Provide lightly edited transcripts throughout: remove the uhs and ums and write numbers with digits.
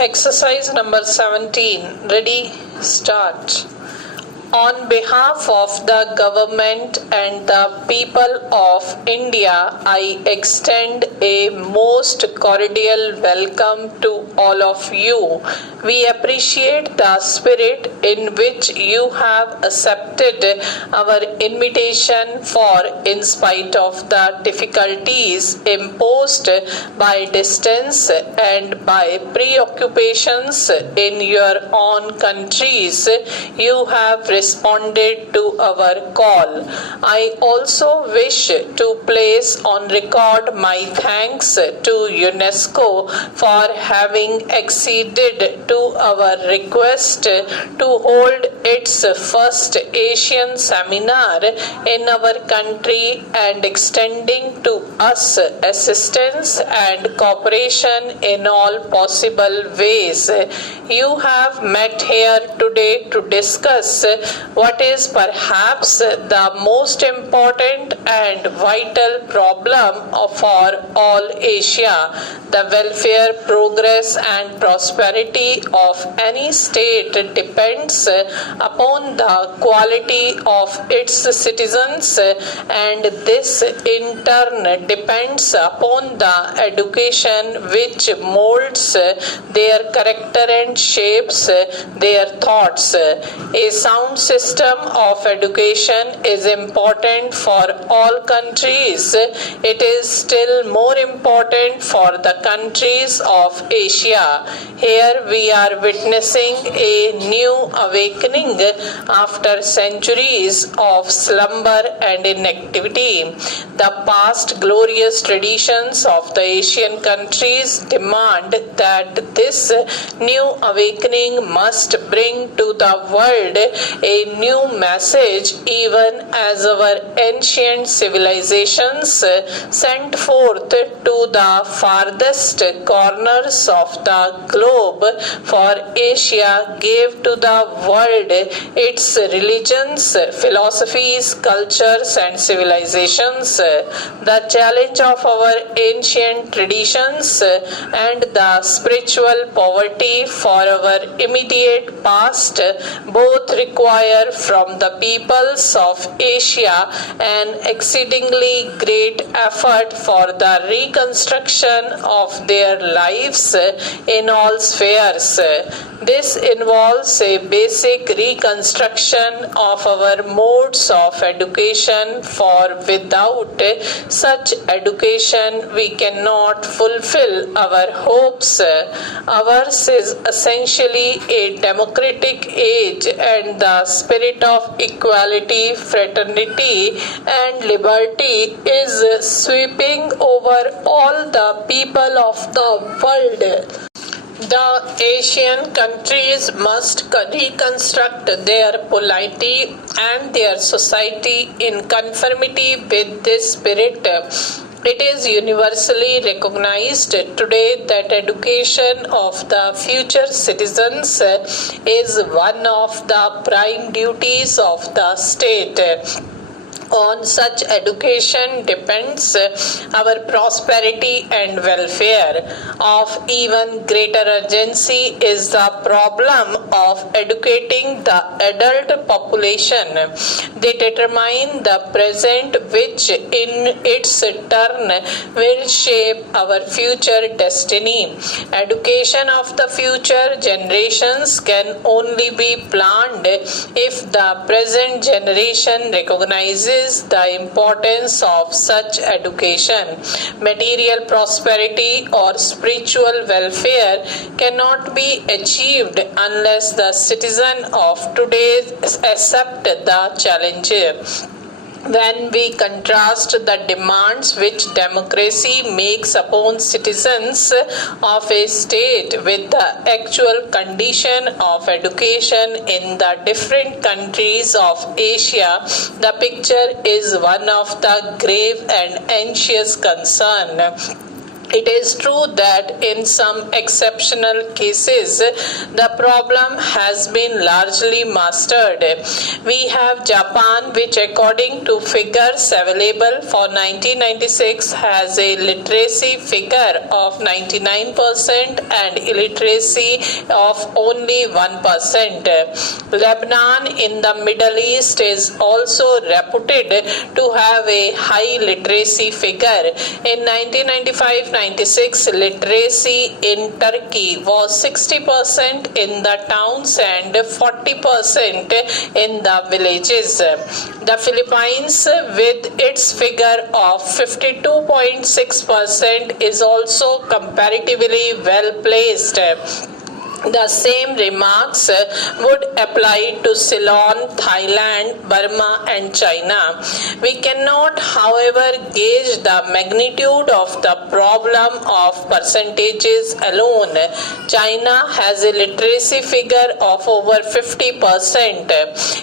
Exercise number 17. Ready? Start. On behalf of the government and the people of India, I extend a most cordial welcome to all of you. We appreciate the spirit in which you have accepted our invitation, for in spite of the difficulties imposed by distance and by preoccupations in your own countries, you have responded to our call. I also wish to place on record my thanks to UNESCO for having acceded to our request to hold its first Asian seminar in our country and extending to us assistance and cooperation in all possible ways. You have met here today to discuss what is perhaps the most important and vital problem for all Asia: the welfare, progress, and prosperity of any state depends upon the quality of its citizens, and this in turn depends upon the education which molds their character and shapes their thoughts. A sound system of education is important for all countries. It is still more important for the countries of Asia. Here we are witnessing a new awakening after centuries of slumber and inactivity. The past glorious traditions of the Asian countries demand that this new awakening must bring to the world a new message, even as our ancient civilizations sent forth to the farthest corners of the globe, for Asia gave to the world its religions, philosophies, cultures, and civilizations. The challenge of our ancient traditions and the spiritual poverty for our immediate past both require from the peoples of Asia an exceedingly great effort for the reconstruction of their lives in all spheres. This involves a basic reconstruction of our modes of education, for without such education we cannot fulfill our hopes. Ours is essentially a democratic age, and the spirit of equality, fraternity, and liberty is sweeping over all the people of the world. The Asian countries must reconstruct their polity and their society in conformity with this spirit. It is universally recognized today that education of the future citizens is one of the prime duties of the state. On such education depends our prosperity and welfare. Of even greater urgency is the problem of educating the adult population. They determine the present, which in its turn will shape our future destiny. Education of the future generations can only be planned if the present generation recognizes the importance of such education. Material prosperity or spiritual welfare cannot be achieved unless the citizen of today accept the challenge. When we contrast the demands which democracy makes upon citizens of a state with the actual condition of education in the different countries of Asia, the picture is one of the grave and anxious concern. It is true that in some exceptional cases, the problem has been largely mastered. We have Japan, which according to figures available for 1996 has a literacy figure of 99% and illiteracy of only 1%. Lebanon in the Middle East is also reputed to have a high literacy figure. In 1995-96, literacy in Turkey was 60% in the towns and 40% in the villages. The Philippines, with its figure of 52.6%, is also comparatively well placed. The same remarks would apply to Ceylon, Thailand, Burma and China. We cannot, however, gauge the magnitude of the problem of percentages alone. China has a literacy figure of over 50%.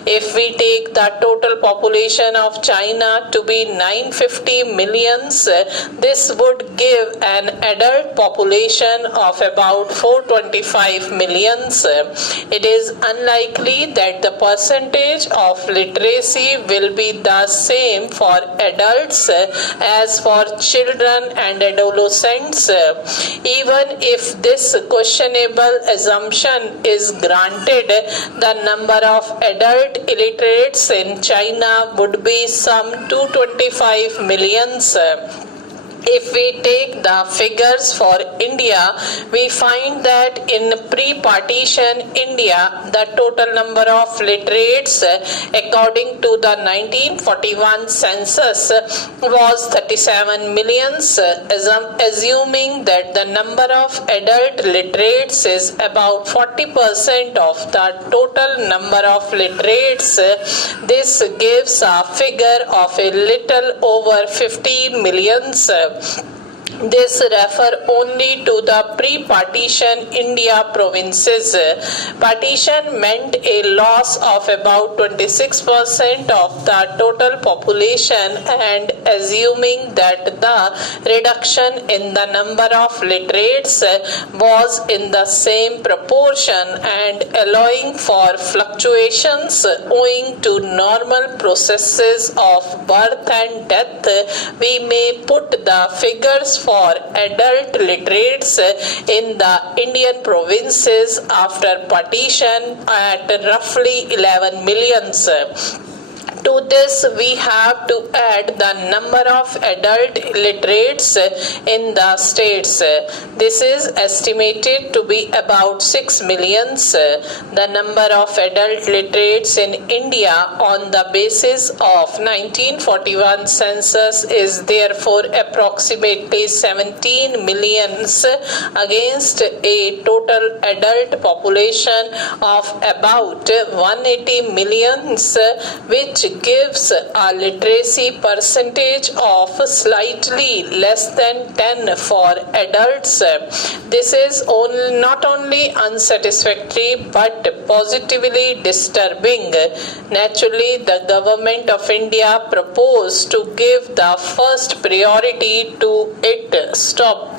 If we take the total population of China to be 950 millions, this would give an adult population of about 425 millions. It is unlikely that the percentage of literacy will be the same for adults as for children and adolescents. Even if this questionable assumption is granted, the number of adult illiterates in China would be some 225 millions. If we take the figures for India, we find that in pre-partition India, the total number of literates according to the 1941 census was 37 millions. Assuming that the number of adult literates is about 40% of the total number of literates, this gives a figure of a little over 15 millions. This refer only to the pre-partition India provinces. Partition meant a loss of about 26% of the total population, and assuming that the reduction in the number of literates was in the same proportion and allowing for fluctuations owing to normal processes of birth and death, we may put the figures for adult literates in the Indian provinces after partition at roughly 11 millions. To this, we have to add the number of adult literates in the states. This is estimated to be about 6 millions. The number of adult literates in India on the basis of 1941 census is therefore approximately 17 millions against a total adult population of about 180 millions, which gives a literacy percentage of slightly less than 10 for adults. This is not only unsatisfactory but positively disturbing. Naturally, the government of India proposed to give the first priority to it. Stop.